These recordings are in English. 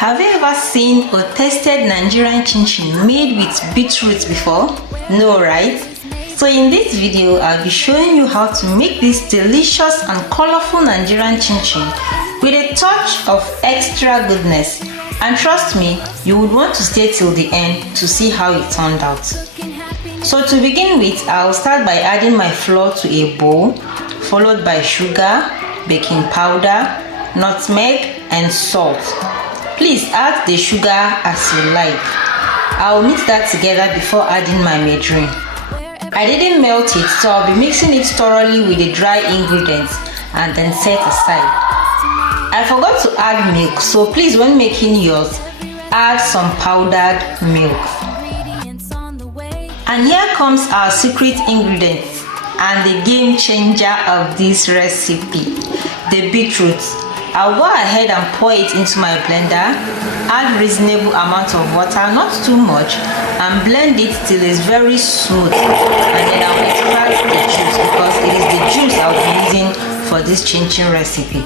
Have you ever seen or tasted Nigerian chin-chin made with beetroot before? No, right? So in this video, I'll be showing you how to make this delicious and colorful Nigerian chin-chin with a touch of extra goodness. And trust me, you would want to stay till the end to see how it turned out. So to begin with, I'll start by adding my flour to a bowl, followed by sugar, baking powder, nutmeg, and salt. Please add the sugar as you like. I'll mix that together before adding my margarine. I didn't melt it, so I'll be mixing it thoroughly with the dry ingredients and then set aside. I forgot to add milk, so please when making yours, add some powdered milk. And here comes our secret ingredient and the game changer of this recipe, the beetroot. I'll go ahead and pour it into my blender, add reasonable amount of water, not too much, and blend it till it's very smooth. And then I'll extract the juice because it is the juice I'll be using for this chin-chin recipe.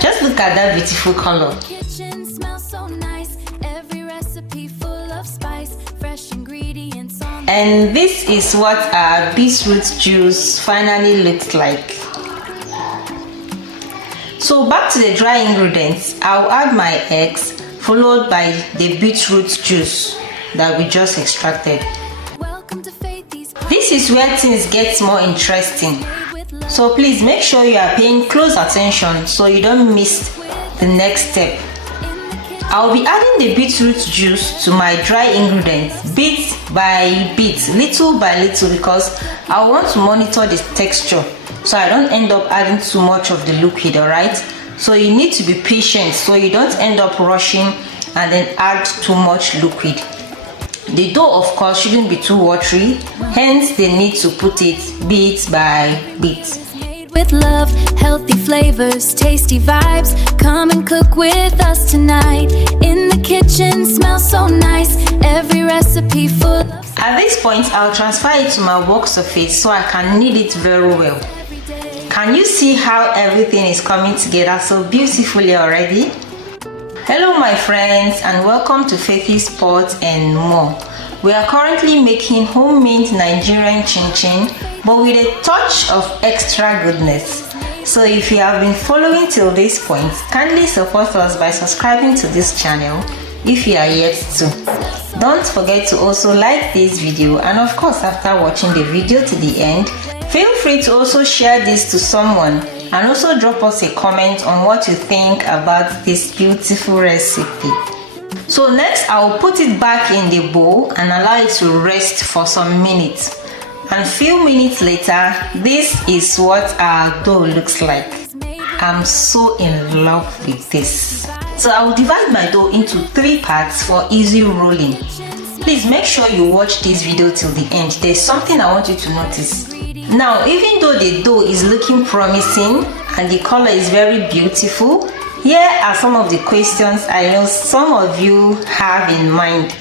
Just look at that beautiful color. And this is what our beetroot juice finally looks like. So back to the dry ingredients, I'll add my eggs followed by the beetroot juice that we just extracted. This is where things get more interesting. So please make sure you are paying close attention so you don't miss the next step. I'll be adding the beetroot juice to my dry ingredients bit by bit, little by little, because I want to monitor the texture so I don't end up adding too much of the liquid, alright? So you need to be patient so you don't end up rushing and then add too much liquid. The dough, of course, shouldn't be too watery, hence they need to put it bit by bit. With love, healthy flavors, tasty vibes. Come and cook with us tonight. In the kitchen, smells so nice. Every recipe full of... At this point, I'll transfer it to my work surface so I can knead it very well. Can you see how everything is coming together so beautifully already? Hello my friends and welcome to Faithy's Pot and More. We are currently making homemade Nigerian chin-chin but with a touch of extra goodness. So if you have been following till this point, kindly support us by subscribing to this channel if you are yet to. Don't forget to also like this video, and of course after watching the video to the end, feel free to also share this to someone and also drop us a comment on what you think about this beautiful recipe. So next I'll put it back in the bowl and allow it to rest for some minutes. And few minutes later, this is what our dough looks like. I'm so in love with this. So I'll divide my dough into 3 parts for easy rolling. Please make sure you watch this video till the end. There's something I want you to notice. Now, even though the dough is looking promising and the color is very beautiful, here are some of the questions I know some of you have in mind.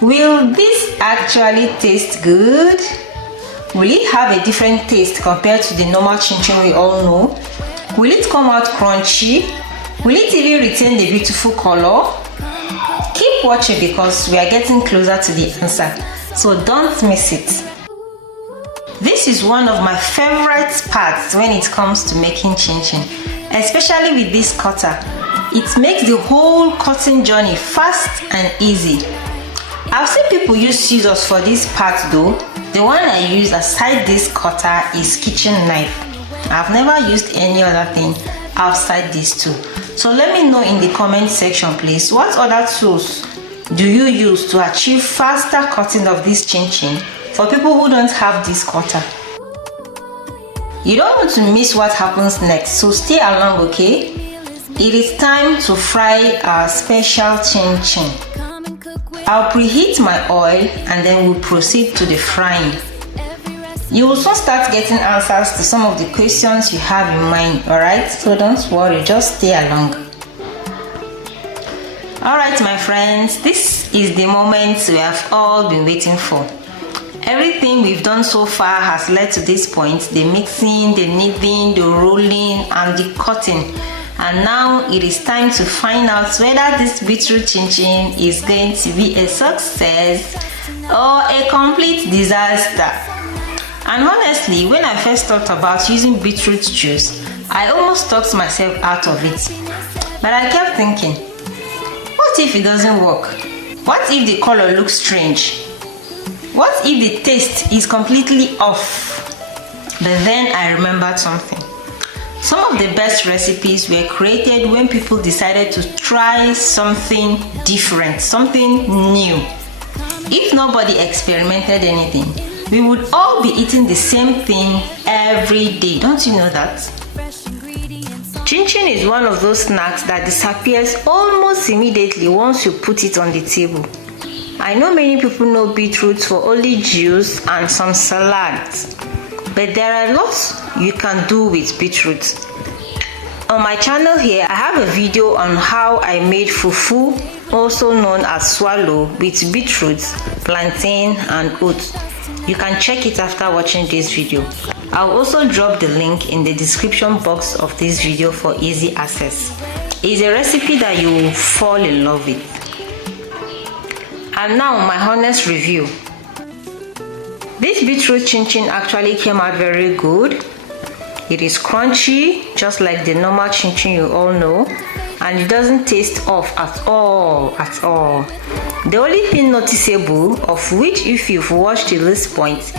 Will this actually taste good? Will it have a different taste compared to the normal chin-chin we all know? Will it come out crunchy? Will it even retain the beautiful color? Keep watching because we are getting closer to the answer, so don't miss it. This is one of my favorite parts when it comes to making chin-chin, especially with this cutter. It makes the whole cutting journey fast and easy. I've seen people use scissors for this part though. The one I use aside this cutter is kitchen knife. I've never used any other thing outside these two. So let me know in the comment section please, what other tools do you use to achieve faster cutting of this chin-chin for people who don't have this cutter? You don't want to miss what happens next, so stay along, okay? It is time to fry our special chin-chin. I'll preheat my oil and then we'll proceed to the frying. You will soon start getting answers to some of the questions you have in mind, alright? So don't worry, just stay along. Alright my friends, this is the moment we have all been waiting for. Everything we've done so far has led to this point: the mixing, the kneading, the rolling and the cutting. And now it is time to find out whether this beetroot chin chin is going to be a success or a complete disaster. And honestly, when I first thought about using beetroot juice, I almost talked myself out of it. But I kept thinking, what if it doesn't work? What if the color looks strange? What if the taste is completely off? But then I remembered something. Some of the best recipes were created when people decided to try something different, something new. If nobody experimented anything, we would all be eating the same thing every day. Don't you know that? Chin chin is one of those snacks that disappears almost immediately once you put it on the table. I know many people know beetroot for only juice and some salads, but there are lots you can do with beetroot. On my channel here, I have a video on how I made fufu, also known as swallow, with beetroot, plantain and oats. You can check it after watching this video. I'll also drop the link in the description box of this video for easy access. It's a recipe that you will fall in love with. And now my honest review. This beetroot chin chin actually came out very good. It is crunchy, just like the normal chin chin you all know, and it doesn't taste off at all. The only thing noticeable, of which if you've watched till this point,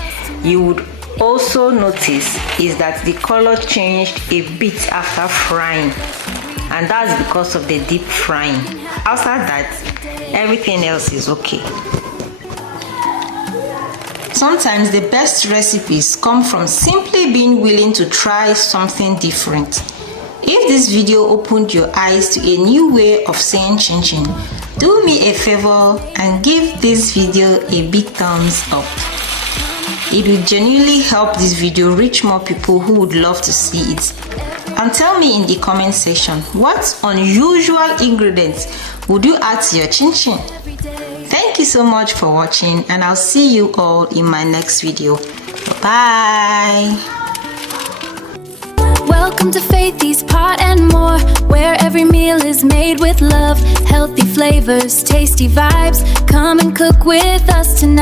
you would also notice, is that the color changed a bit after frying, and that's because of the deep frying. Outside that, everything else is okay. Sometimes the best recipes come from simply being willing to try something different. If this video opened your eyes to a new way of saying chin chin, do me a favor and give this video a big thumbs up. It will genuinely help this video reach more people who would love to see it. And tell me in the comment section, what unusual ingredients would you add to your chin chin? Thank you so much for watching, and I'll see you all in my next video. Bye. Welcome to Faithy's Pot and More, where every meal is made with love. Healthy flavors, tasty vibes. Come and cook with us tonight.